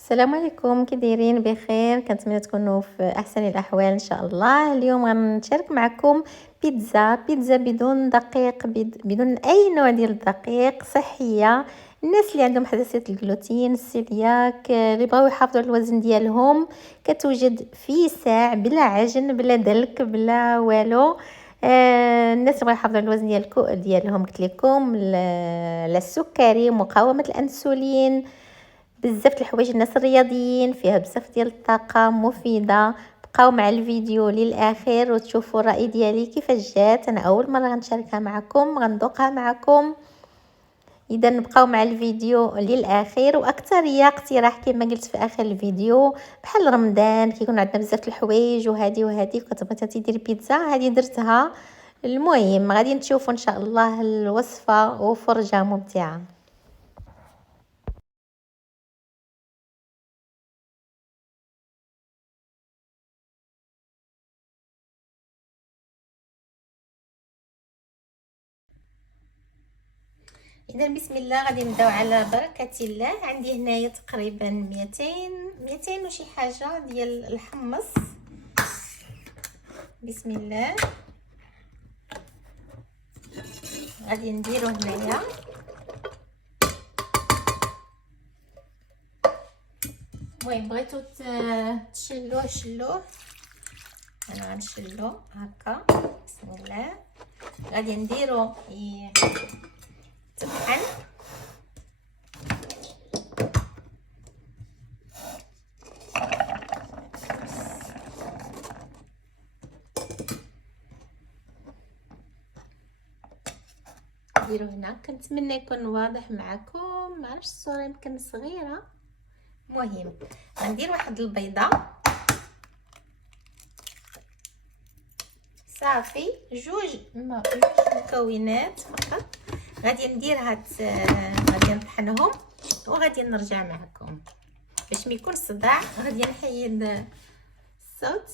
السلام عليكم، كي دايرين؟ بخير، كنتمنى تكونوا في احسن الاحوال ان شاء الله. اليوم غنشارك معكم بيتزا بدون دقيق، بدون اي نوع ديال الدقيق، صحيه. الناس اللي عندهم حساسيه الجلوتين، السيلياك، اللي بغاو يحافظوا على الوزن ديالهم، كتوجد في ساع بلا عجن بلا دلك بلا والو. الناس اللي بغاو يحافظوا على الوزن ديالهم قلت لكم لا السكري، مقاومه الانسولين، بزاف الحوايج. الناس الرياضيين فيها بزاف ديال الطاقه مفيده. بقاو مع الفيديو للاخر وتشوفوا الراي ديالي كيفاش جات. انا اول مره غنشاركها معكم، غندوقها معكم. اذا بقاو مع الفيديو للاخر. واكثريه اقتراح كما قلت في اخر الفيديو، بحال رمضان كيكون عندنا بزاف الحوايج وهذه كتبغي تدير بيتزا، هذه درتها. المهم غادي نشوفوا ان شاء الله الوصفه وفرجه ممتعه. اذا بسم الله، غادي نبداو على بركه الله. عندي هنايا تقريبا 200 وشي حاجه ديال الحمص. بسم الله، غادي نديرو هنايا. المهم بغيتو تشلوه شلوه، انا غنشلو هكا. بسم الله، غادي نديرو يطحن. نديرو هنا. كنتمنى يكون واضح معكم، معرفتش الصوره يمكن صغيره. المهم غندير واحد البيضه صافي، جوج مكونات فقط. غادي نديرها غادي نطحنهم وغادي نرجع معكم باش ما يكون صداع. غادي نحيد الصوت.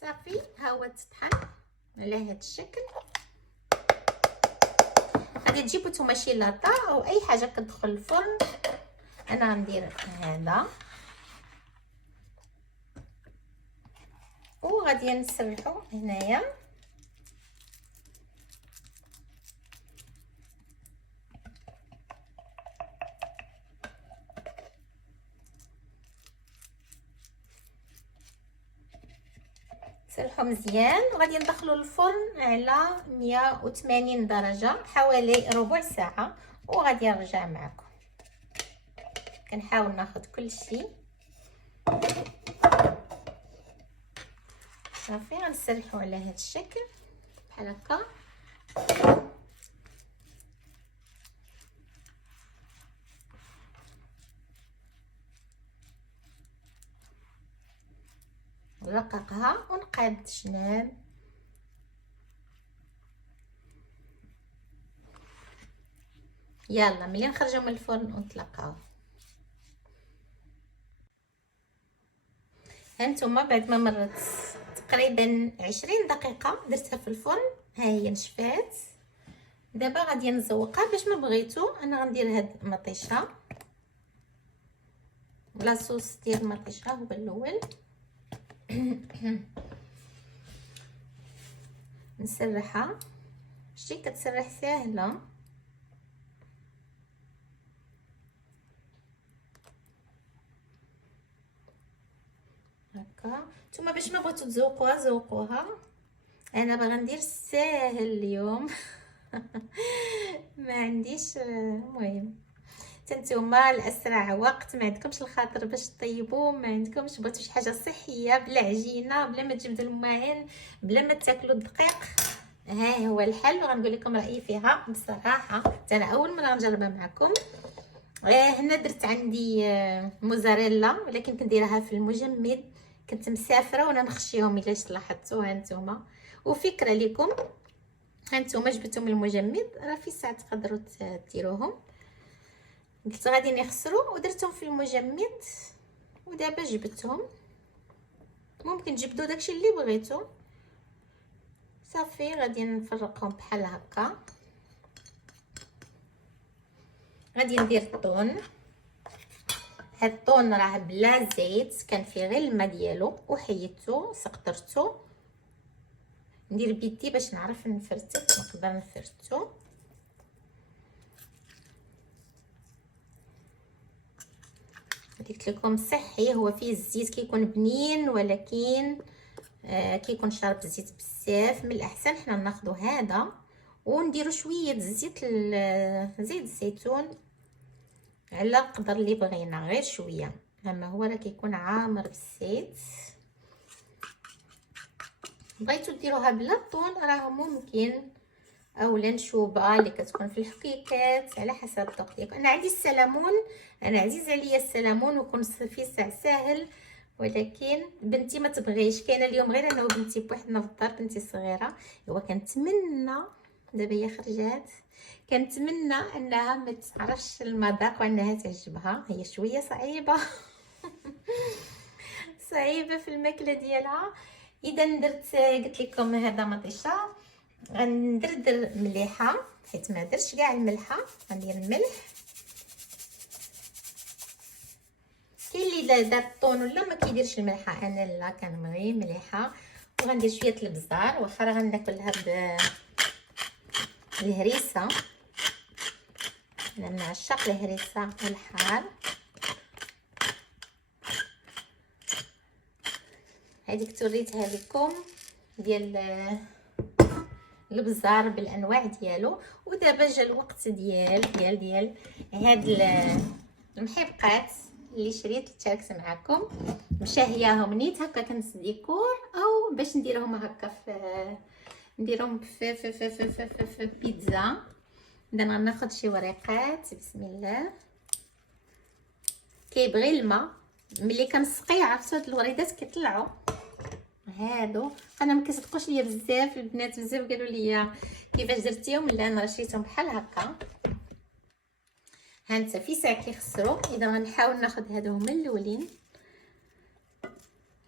صافي، ها هو تطحن على هذا الشكل. غادي تجيبوا نتوما شي لاطه او اي حاجه كتدخل الفرن. انا غندير هذا وغادي نسرحو هنايا. نسرحو مزيان وغادي ندخلو الفرن على 180 درجه حوالي ربع ساعه وغادي نرجع معكم. كنحاول ناخذ كل شيء. صافي، غنسرحو على هذا الشكل بحال هكا. نرققها ونقاد شنان. يلا ملي نخرجوا من الفرن ونتلاقاو. هانتوما بعد ما مرت تقريبا 20 دقيقه درتها في الفرن، ها هي نشفات. دابا غادي نزوقها باش ما بغيتو. انا غندير هاد المطيشه، لاصوص ديال المطيشه هو الاول. نسرحها. شتي كتسرح ساهله. هكا نتوما باش ما بغيتو تزوقوها زوقوها. انا باغا ندير ساهل اليوم. ما عنديش. المهم نتوما الاسرع وقت، ما عندكمش الخاطر باش طيبوا، ما عندكمش بغيتو شي حاجه صحيه بلا عجينه بلا ما تجبدوا الماعن بلا ما تاكلوا الدقيق، ها هو الحل. وغنقول لكم رايي فيها بصراحه، انا اول مره نجربها معكم. هنا درت عندي موزاريلا، ولكن كنديرها في المجمد. كنت مسافره وانا نخشيهم الا لاحظتوا. هانتوما وفكره لكم، هانتوما جبتهم المجمد، راه في ساعه تقدروا ديروهم. قلت غادي نخسروا ودرتهم في المجمد ودابا جبتهم. ممكن تجبدوا داكشي اللي بغيتو. صافي غادي نفرقهم بحال هكا. غادي ندير الطون. هاد الطون راه بلا زيت، كان فيه غير الماء ديالو وحيدته سقطرته. ندير بيدي باش نعرف نفرتك، نقدر نفرتو. قلت لكم صحي، هو فيه الزيت كيكون بنين، ولكن كيكون شارب الزيت بزاف. من الاحسن حنا ناخذ هذا ونديرو شويه زيت زيت الزيتون على قدر اللي بغينا، غير شويه، اما هو راه كيكون عامر بالزيت. بغيتو ديروها بلا الطون راه ممكن، اولا نشوبه اللي كتكون في الحقيقات على حسب الذوق ديالك. انا عندي السلمون، انا عزيز عليا السلمون ويكون فيه ساهل، ولكن بنتي ما تبغيش. كاينه اليوم غير انا وبنتي بوحدنا في الدار، بنتي صغيره. ايوا كنتمنى دابا هي خرجات، كنتمنى انها ما تعرفش المذاق وانها تعجبها. هي شويه صعيبه صعيبه في الماكله ديالها. اذا درت قلت لكم هذا مطيشه، غندردر مليحه حيت ما درتش كاع الملحه. غندير الملح، كاين اللي دار الطون ولا ما كيديرش الملحه، انا لا كنبغي مليحه. وغندير شويه البزار، واخا راه غناكلها بالهريسه، انا من عشاق الهريسه والحار. هذيك توريتها لكم ديال البزار بالانواع ديالو. ودابا جا الوقت ديال هاد المحبقات اللي شريت تشاركت معكم. مشاهياهم نيت هكا كنس ديكور، او باش نديرهم هكا نديرهم في بيتزا. اذا غناخذ شي وريقات، بسم الله. كيبغي الماء، ملي كنسقي عرفتوا هاد الوريدات كيطلعوا هادو. انا ما كيصدقوش ليا بزاف البنات، بزاف قالوا لي كيفاش درتيهم. لا انا شريتهم بحال هكا، هانت في ساعه كيخسروا. اذا غنحاول ناخذ هادو هما الاولين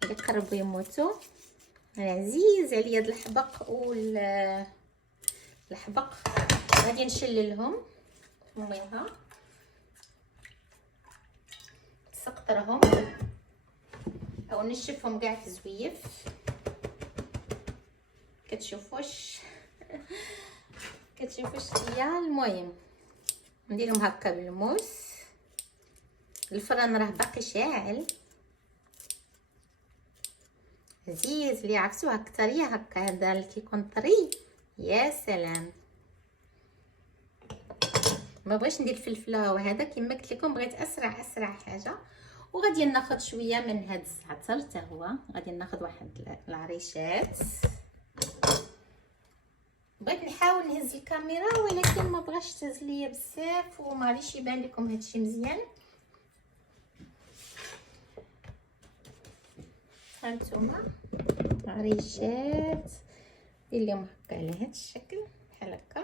اللي قربوا يموتوا. انا عزيز عليا هاد الحبق الحبق. غادي نشللهم في الميها، نسقطرهم او نشفهم كاع في زويف. كتشوفوش ليا. المهم نديرهم هكا بالموس. الفران راه باقي شاعل عزيز اللي عرفتوها كطريه هكا. هذا اللي كيكون طري يا سلام. ما بغيتش ندير فلفله وهذا كما قلت لكم، بغيت اسرع حاجه. وغادي ناخذ شويه من هذا الزعتر حتى هو، غادي ناخذ واحد العريشات. بغيت نحاول نهز الكاميرا ولكن ما بغاش تهز ليا بزاف، وما غاديش يبان لكم هادشي مزيان. هانتوما عريشات دير لهم هكا على هاد الشكل بحال هكا.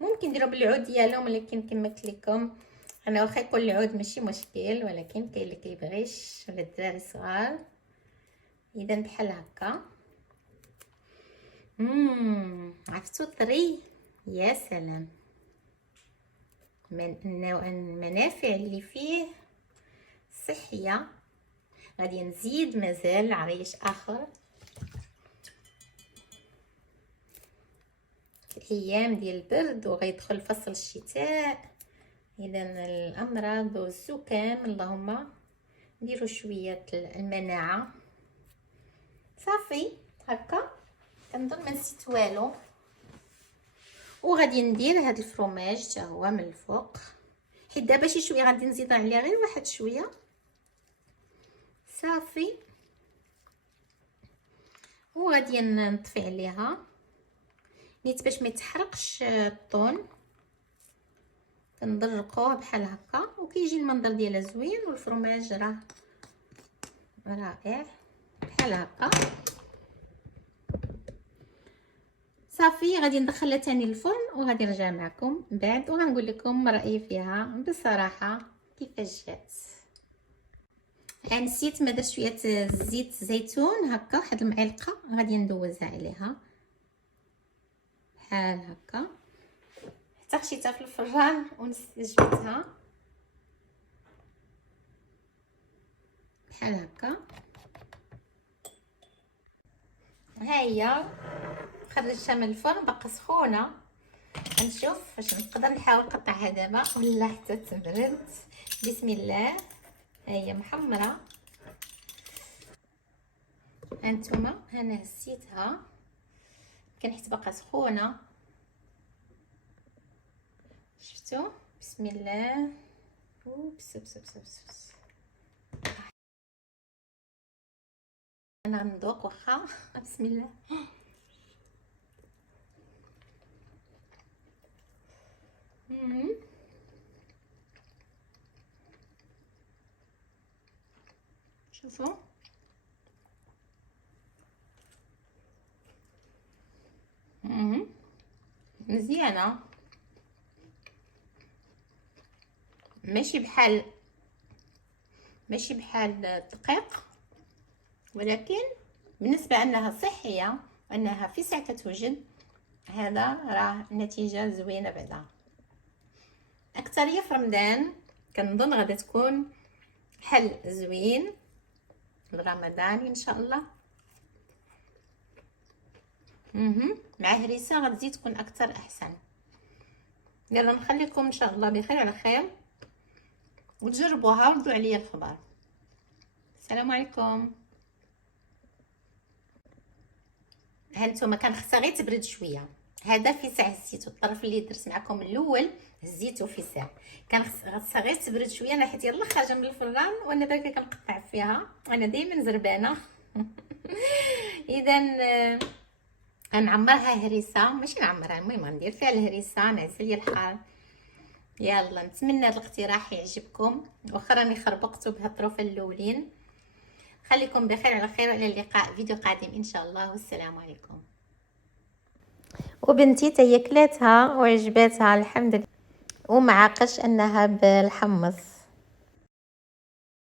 ممكن نديرو بالعود ديالهم، ولكن كما قلت لكم انا واخا يكون العود ماشي مشكل، ولكن كاين اللي كيبغيش ولا الدراري صغار. اذا بحال هكا. عرفتو طري يا سلام. من المنافع اللي فيه صحيه. غادي نزيد مازال عريش اخر. الايام ديال البرد وغيدخل فصل الشتاء، اذا الامراض والزكام اللهم نديروا شويه المناعه. صافي هكا كنظن ما نسيت والو. وغادي ندير هذا الفرماج حتى هو من الفوق، حيت دابا شي شويه غادي نزيد عليه غير واحد شويه. صافي. وغادي نطفي عليها نيت باش ما يتحرقش الطون. كندرقوه بحال هكا وكيجي المنظر ديالها زوين، والفرماج راه رائع بحال هكا. صافي غادي ندخلها تاني للفرن وغادي نرجع معكم بعد وغنقول لكم رايي فيها بصراحه كيفاش جات. نسيت ما درت شويه زيت زيتون هكا، واحد المعلقه غادي ندوزها عليها بحال هكا حتى خشيتها في الفران ونجبتها بحال هكا. ها هي خرجتها من الفرن باقا سخونه. غنشوف واش نقدر نحاول نقطعها دابا ولا حتى تبرد. بسم الله. ها هي محمره. هانتوما انا هزيتها كان حيت باقا سخونه. شفتوا؟ بسم الله. بس بس بس بس, بس. انا غندوق واخا. بسم الله. شوفوا مزيانه، ماشي بحال الدقيق، ولكن بالنسبه انها صحيه وانها في ساعه كتوجد، هذا راه نتيجه زوينه. بعدا اكثريه في رمضان كنظن غادا تكون حل زوين الرمضاني ان شاء الله. مع هريسه غتزيد تكون اكثر احسن. يلا نخليكم ان شاء الله بخير على خير وتجربوها وردوا عليا الخبر. السلام عليكم. هانتوما كان خصها غير تبرد شويه. هذا في ساع هزيتو، الطرف اللي درت معكم الاول هزيتو في ساع، كان خصها غير تبرد شويه. انا حيت يلا خارجه من الفران وانا باقا كنقطع فيها، انا دائما زربانه. اذا غنعمرها هريسه، ماشي نعمرها، المهم ندير فيها الهريسه نعزل ليا الحار. يلا نتمنى هذا الاقتراح يعجبكم، واخا راني خربقتو بهالطروفه الاولين. خليكم بخير على خير، والى اللقاء فيديو قادم ان شاء الله، والسلام عليكم. وبنتي تاهي كلاتها وعجباتها الحمد لله، ومعقش انها بالحمص.